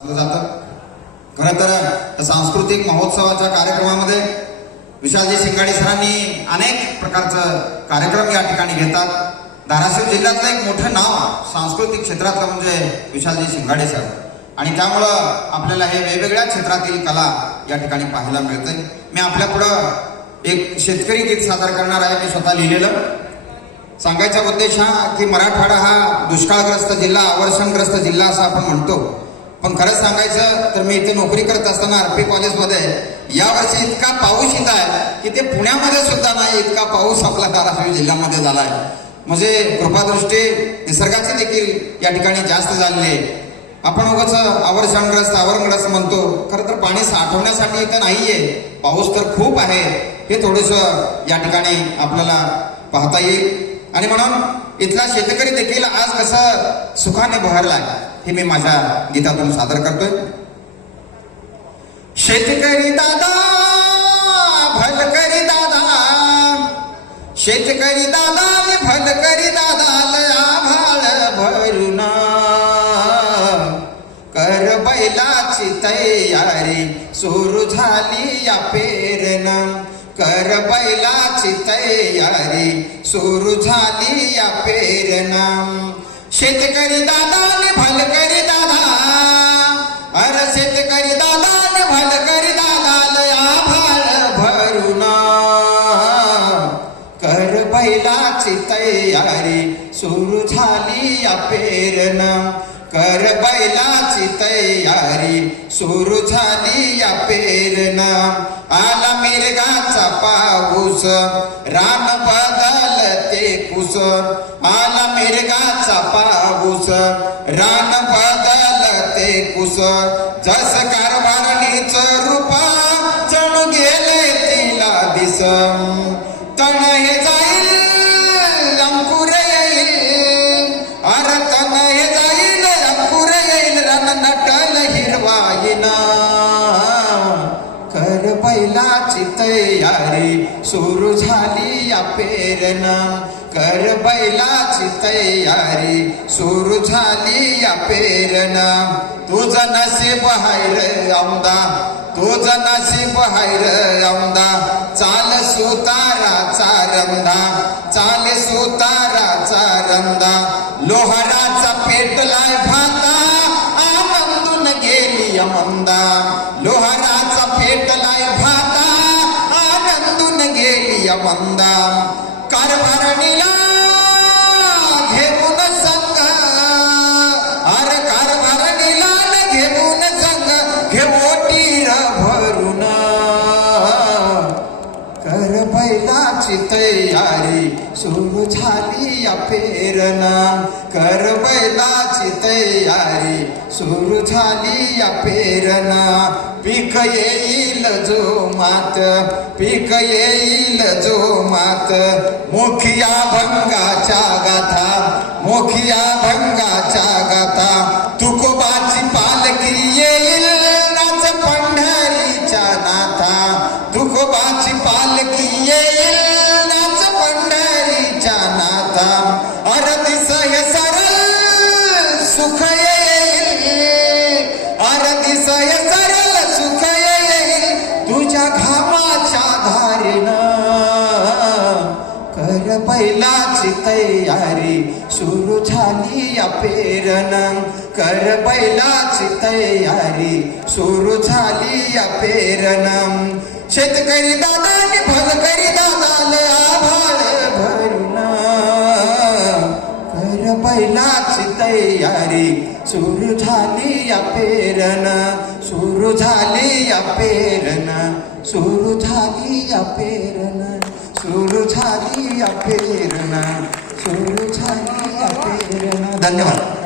जातं. खरं तर सांस्कृतिक महोत्सवाच्या कार्यक्रमामध्ये विशालजी शिंगाडे सरांनी अनेक प्रकारचं कार्यक्रम या ठिकाणी घेतात. धाराशिव जिल्ह्यातलं एक मोठं नाव सांस्कृतिक क्षेत्रातलं म्हणजे विशालजी शिंगाडे सर, आणि त्यामुळं आपल्याला हे वेगवेगळ्या क्षेत्रातील कला या ठिकाणी पाहायला मिळते. मी आपल्यापुढं एक शेतकरी गीत सादर करणार आहे, मी स्वतः लिहिलेलं. सांगायचा उद्देश हा की मराठवाडा हा दुष्काळग्रस्त जिल्हा, अवर्षणग्रस्त जिल्हा असं आपण म्हणतो, पण खरंच सांगायचं तर मी इथे नोकरी करत असताना आरपी कॉलेजमध्ये यावर्षी इतका पाऊस येत आहे की ते पुण्यामध्ये सुद्धा नाही इतका पाऊस आपला धाराशिव जिल्ह्यामध्ये झाला आहे. म्हणजे कृपादृष्टी निसर्गाची देखील या ठिकाणी जास्त झालेली आहे. आपण उगाच अवर्षणग्रस्त अवर्णग्रस्त म्हणतो, खरं तर पाणी साठवण्यासाठी इथं नाहीये, पाऊस तर खूप आहे. हे थोडंसं या ठिकाणी आपल्याला पाहता येईल. आणि म्हणून इथला शेतकरी देखील आज कसं सुखाने बहरलाय हे मी माझ्या गीतातून सादर करतोय. शेतकरी दादा भलकरी दादा, शेतकरी दादा भलकरी दादा, आभाळ भरून कर बैलाची तयारी सुरू झाली या पेरणं, कर बैलाची तयारी सुरू झाली या पेरणं. शेतकरी दादा भलकरी दादा, अरे शेतकरी दादा भलकरी दादा, आभाळ भरून कर बैलाची तयारी सुरू झाली या पेरणं, कर बैलाची तयारी सुरू झाली या पेरणं. आला मिरगाचा पाऊस रान बदलते कुस, आला मिरगाचा पाऊस रान बदलते कुस, जस कारभारणीचं रूप जणू गेले तिला दिस. तण हे जाईल अंकुर येईल, अरे तण हे जाईल अंकुर येईल, रन नटल हिरवाईन कर बैलाची तयारी सुरू झाली या पेरणं, कर बैलाची तयारी सुरू झाली या पेरणं. तुझं नशीब हाय रे औंदा, तुझं नशीब हाय रे औंदा, चाल सुताराचा रंदा, चाल सुताराचा रंदा. लोहाराचा पेटलाय भाता आनंदून गेली मंदा, लोहाराचा पेटलाय भाता आनंदून गेली मंदा. कारभारणीला घेऊन संग, अरे कारभारणीला घेऊन संग, घेवोटीर भरून कर बैलाची तयारी सुरू झाली या पेरणं, कर बैलाची तयारी सुरू झाली या पेरणं. पीक येईल जो मात, पीक येईल जो मात, मुखिया भंगाच्या गाथा, मुखिया भंगाच्या गाथा. तुकोबाची पालखी येईल नाच पंढरीच्या नाथा, तुकोबाची पालखी येईल नाच पंढरीच्या नाथा. अरदिस हे सरळ सुख येईल, अरदिस हे सरळ सुख येईल, तुझ्या घामाच्या धारेनं कर बैलाची तयारी सुरू झाली या पेरणं, कर बैलाची तयारी सुरू झाली या पेरणं. शेतकरी दादा भलकरी दादा, आभाळ भरून कर बैलाची तयारी सुरू झाली या पेरणं, सुरू झाली या पेरणं, सुरू झाली या पेरणं, सुरू झाली या पेरणं, सुरू झाली या पेरणं. धन्यवाद.